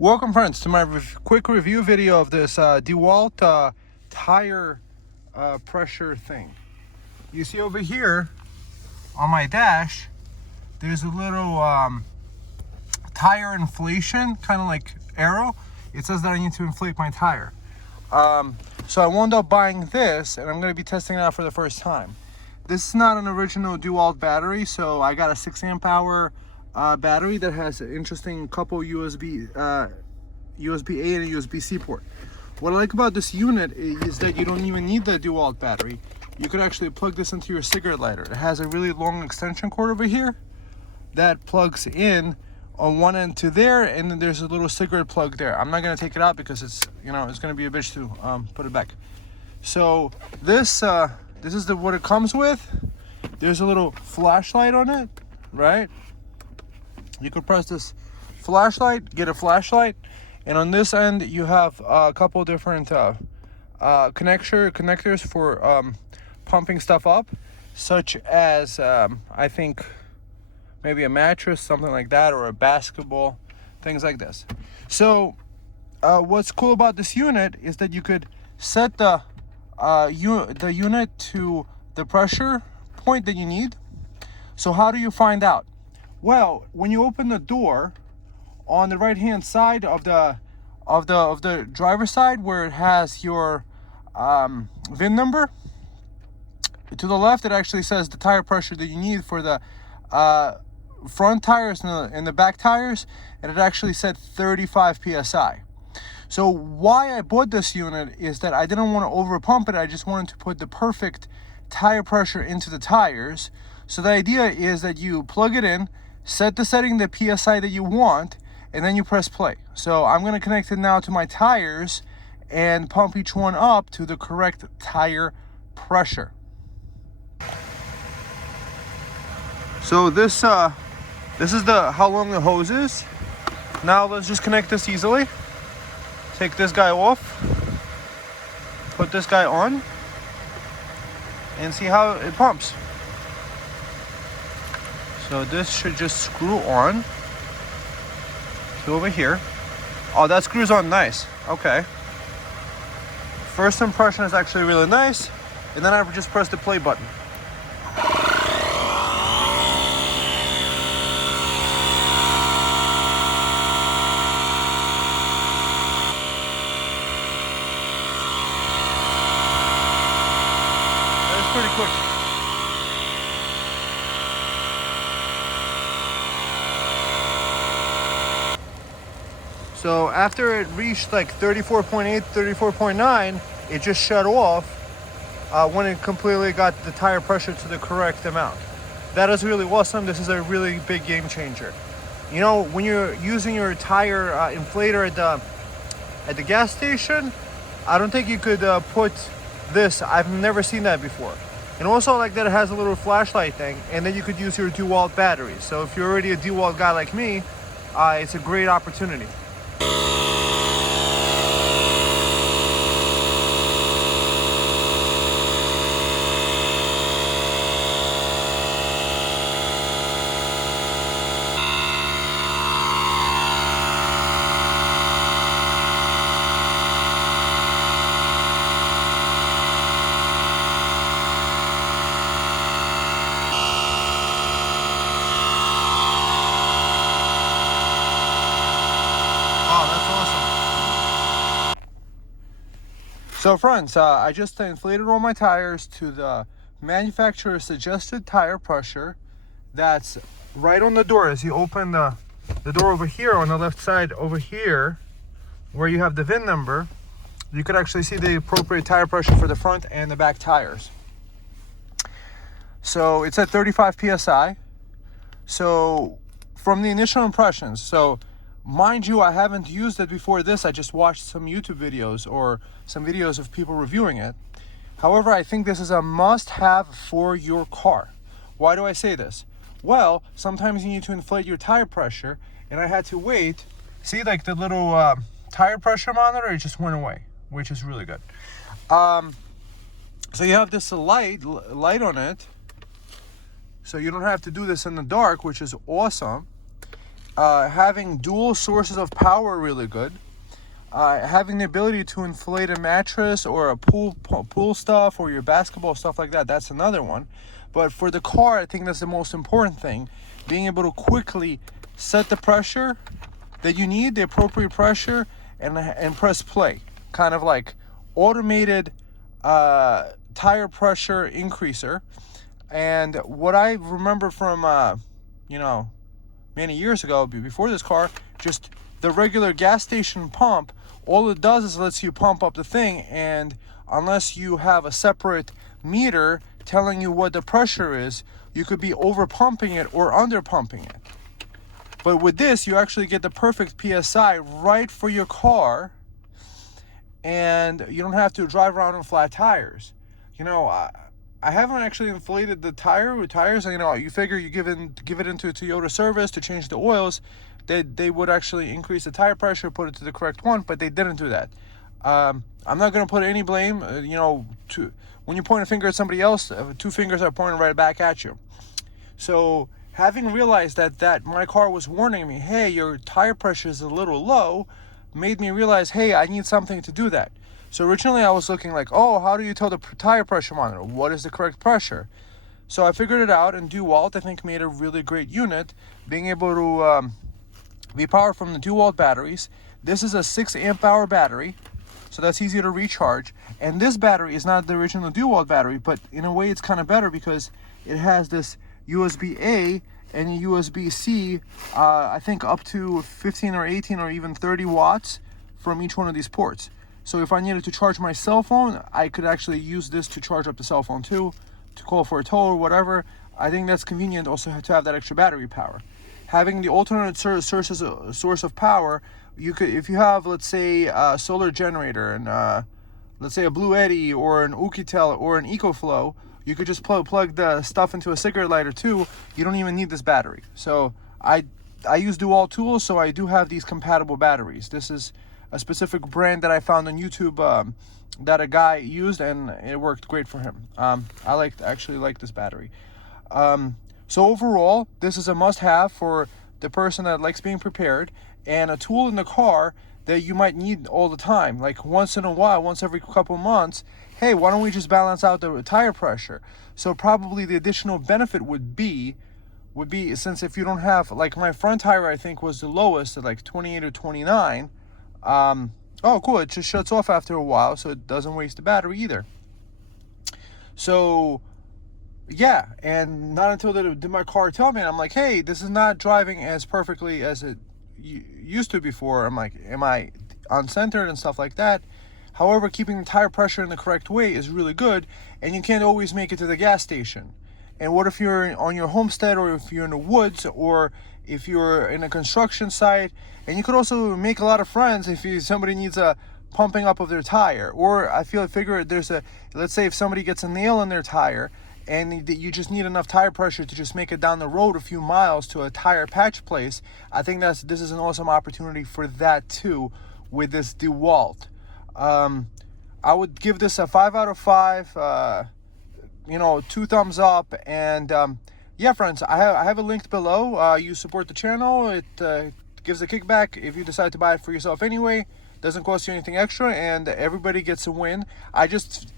Welcome friends to my quick review video of this Dewalt tire pressure thing. You see over here on my dash there's a little tire inflation kind of like arrow. It says that I need to inflate my tire. So I wound up buying this and I'm going to be testing it out for the first time. This is not an original Dewalt battery, so I got a 6 amp hour battery that has an interesting couple USB A and a USB-C port. What I like about this unit is that you don't even need the Dewalt battery. You could actually plug this into your cigarette lighter. It has a really long extension cord over here that plugs in on one end to there, and then there's a little cigarette plug there. I'm not going to take it out because it's it's going to be a bitch to put it back. So this is what it comes with. There's a little flashlight on it, right? You could press this flashlight, get a flashlight, and on this end you have a couple different connectors for pumping stuff up, such as I think maybe a mattress, something like that, or a basketball, things like this. So what's cool about this unit is that you could set the unit to the pressure point that you need. So how do you find out? Well, when you open the door on the right hand side of the driver's side, where it has your VIN number, to the left it actually says the tire pressure that you need for the front tires and the back tires, and it actually said 35 psi. So why I bought this unit is that I didn't want to overpump it. I just wanted to put the perfect tire pressure into the tires. So the idea is that you plug it in, set the setting, the psi that you want, and then you press play. So I'm going to connect it now to my tires and pump each one up to the correct tire pressure. So this is how long the hose is. Now let's just connect this easily. Take this guy off, put this guy on, and see how it pumps. So this should just screw on to over here. Oh, that screws on nice. Okay. First impression is actually really nice. And then I just press the play button. That's pretty quick. So after it reached like 34.8, 34.9, it just shut off when it completely got the tire pressure to the correct amount. That is really awesome. This is a really big game changer. You know, when you're using your tire inflator at the gas station, I don't think you could put this. I've never seen that before. And also I like that it has a little flashlight thing, and then you could use your Dewalt battery. So if you're already a Dewalt guy like me, it's a great opportunity. So friends, I just inflated all my tires to the manufacturer's suggested tire pressure. That's right on the door. As you open the door over here on the left side over here, where you have the VIN number, you could actually see the appropriate tire pressure for the front and the back tires. So it's at 35 psi. So from the initial impressions, so mind you, I haven't used it before this. I just watched some YouTube videos or some videos of people reviewing it. However, I think this is a must-have for your car. Why do I say this? Well, sometimes you need to inflate your tire pressure, and I had to wait. See, like the little tire pressure monitor, it just went away, which is really good. So you have this light on it, so you don't have to do this in the dark, which is awesome. having dual sources of power are really good. Having the ability to inflate a mattress or a pool stuff or your basketball stuff like that, that's another one. But for the car, I think that's the most important thing. Being able to quickly set the pressure that you need, the appropriate pressure, and press play. Kind of like automated tire pressure increaser. And what I remember from, many years ago, before this car, just the regular gas station pump, all it does is lets you pump up the thing, and unless you have a separate meter telling you what the pressure is, you could be over pumping it or under pumping it. But with this, you actually get the perfect PSI right for your car, and you don't have to drive around on flat tires. I haven't actually inflated the tires. You figure you give it into a Toyota service to change the oils, they would actually increase the tire pressure, put it to the correct one, but they didn't do that. I'm not going to put any blame. When you point a finger at somebody else, two fingers are pointing right back at you. So having realized that my car was warning me, hey, your tire pressure is a little low, made me realize, hey, I need something to do that. So originally I was looking like, oh, how do you tell the tire pressure monitor? What is the correct pressure? So I figured it out, and Dewalt, I think, made a really great unit, being able to be powered from the Dewalt batteries. This is a 6 amp hour battery, so that's easy to recharge. And this battery is not the original Dewalt battery, but in a way it's kind of better because it has this USB-A and a USB-C, I think up to 15 or 18 or even 30 watts from each one of these ports. So if I needed to charge my cell phone, I could actually use this to charge up the cell phone too, to call for a tow or whatever. I think that's convenient also to have that extra battery power. Having the alternate source of power, you could, if you have, let's say, a solar generator and let's say a Blue Eddy or an Oukitel or an EcoFlow, you could just plug the stuff into a cigarette lighter too. You don't even need this battery. So I use Dewalt tools, so I do have these compatible batteries. This is a specific brand that I found on YouTube that a guy used, and it worked great for him. I actually like this battery. So overall, this is a must-have for the person that likes being prepared, and a tool in the car that you might need all the time. Like once in a while, once every couple months, hey, why don't we just balance out the tire pressure? So probably the additional benefit would be, since if you don't have, like my front tire, I think was the lowest at like 28 or 29. Oh, cool. It just shuts off after a while, so it doesn't waste the battery either. So, yeah, and not until did my car tell me, and I'm like, hey, this is not driving as perfectly as it used to before. I'm like, am I uncentered and stuff like that? However, keeping the tire pressure in the correct way is really good, and you can't always make it to the gas station. And what if you're on your homestead, or if you're in the woods, or if you're in a construction site? And you could also make a lot of friends if somebody needs a pumping up of their tire. Or I figure there's let's say if somebody gets a nail in their tire and you just need enough tire pressure to just make it down the road a few miles to a tire patch place, I think this is an awesome opportunity for that too with this Dewalt. I would give this a 5 out of 5. 2 thumbs up. And yeah, friends, I have a link below. You support the channel. It gives a kickback if you decide to buy it for yourself anyway. Doesn't cost you anything extra, and everybody gets a win. I just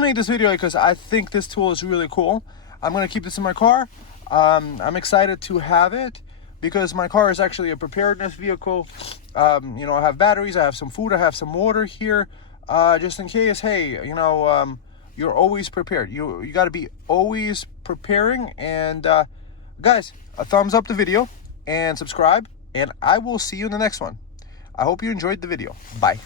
made this video because I think this tool is really cool. I'm gonna keep this in my car. I'm excited to have it because my car is actually a preparedness vehicle. I have batteries, I have some food, I have some water here, just in case. Hey, you're always prepared. You got to be always preparing. And guys, a thumbs up the video and subscribe, and I will see you in the next one. I hope you enjoyed the video. Bye.